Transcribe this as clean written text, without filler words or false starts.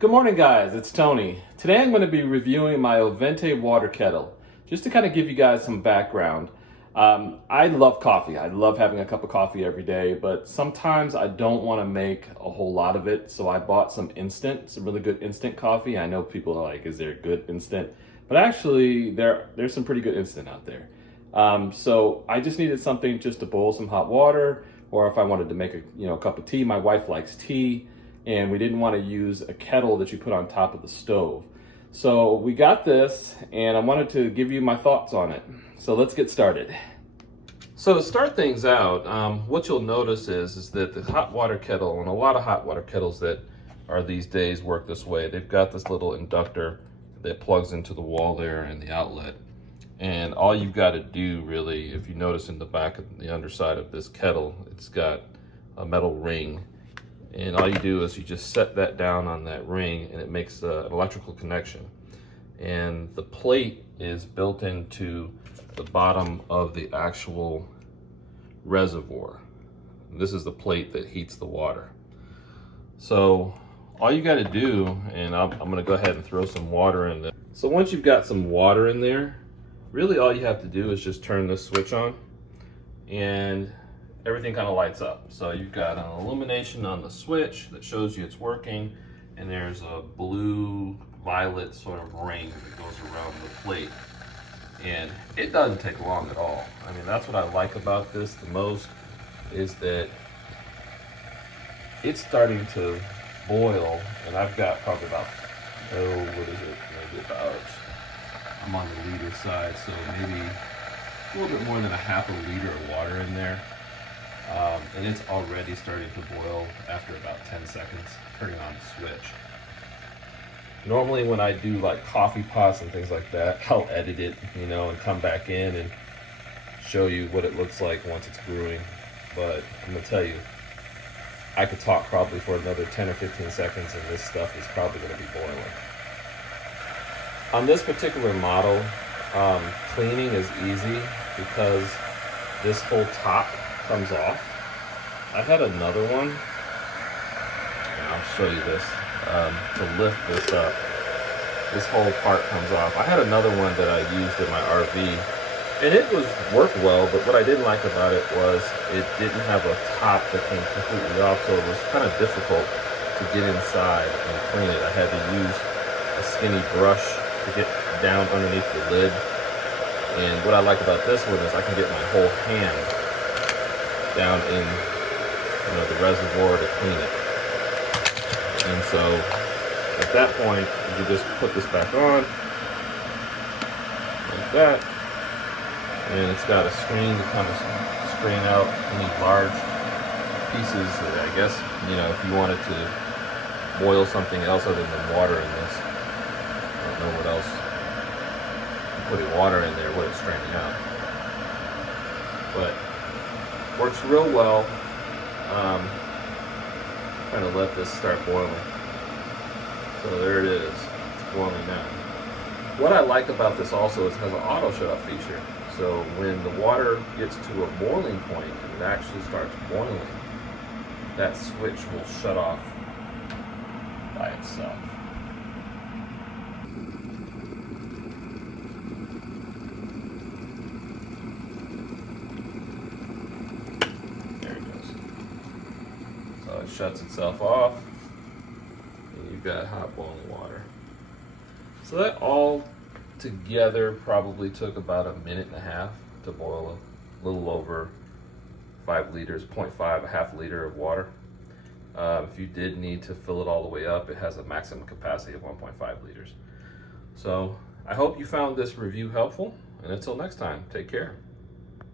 Good morning, guys. It's Tony. Today I'm going to be reviewing my Ovente water kettle. Just to kind of give you guys some background. I love coffee. I love having a cup of coffee every day, but sometimes I don't want to make a whole lot of it. So I bought some really good instant coffee. I know people are like, is there good instant? But actually, there's some pretty good instant out there. So I just needed something just to boil some hot water, or if I wanted to make a cup of tea. My wife likes tea, and we didn't want to use a kettle that you put on top of the stove. So we got this, and I wanted to give you my thoughts on it. So let's get started. So to start things out, what you'll notice is that the hot water kettle, and a lot of hot water kettles that are these days work this way, they've got this little inductor that plugs into the wall there and the outlet. And all you've got to do really, if you notice in the back of the underside of this kettle, it's got a metal ring. And all you do is you just set that down on that ring and it makes an electrical connection. And the plate is built into the bottom of the actual reservoir. This is the plate that heats the water. So all you got to do, and I'm going to go ahead and throw some water in there. So once you've got some water in there, really all you have to do is just turn this switch on and everything kind of lights up. So you've got an illumination on the switch that shows you it's working, and there's a blue violet sort of ring that goes around the plate. And it doesn't take long at all. I mean, that's what I like about this the most, is that it's starting to boil, and I've got probably about, I'm on the liter side, so maybe a little bit more than a half a liter of water in there. And it's already starting to boil after about 10 seconds, turning on the switch. Normally when I do like coffee pots and things like that, I'll edit it, and come back in and show you what it looks like once it's brewing. But I'm gonna tell you, I could talk probably for another 10 or 15 seconds and this stuff is probably gonna be boiling. On this particular model, cleaning is easy because this whole top comes off. I had another one, and I'll show you this, to lift this up. This whole part comes off. I had another one that I used in my RV, and it worked well, but what I didn't like about it was it didn't have a top that came completely off, so it was kind of difficult to get inside and clean it. I had to use a skinny brush to get down underneath the lid. And what I like about this one is I can get my whole hand down in the reservoir to clean it. And so at that point, you just put this back on like that, and it's got a screen to kind of screen out any large pieces that, I guess, if you wanted to boil something else other than water in this. I don't know what else. Putting water in there, what it's straining out. But works real well. Trying to let this start boiling. So there it is. It's boiling now. What I like about this also is it has an auto shut off feature. So when the water gets to a boiling point and it actually starts boiling, that switch will shut off by itself. So it shuts itself off, and you've got hot boiling water. So that all together probably took about a minute and a half to boil a little over 5 liters, 0.5, a half liter of water. If you did need to fill it all the way up, it has a maximum capacity of 1.5 liters. So I hope you found this review helpful, and until next time, take care.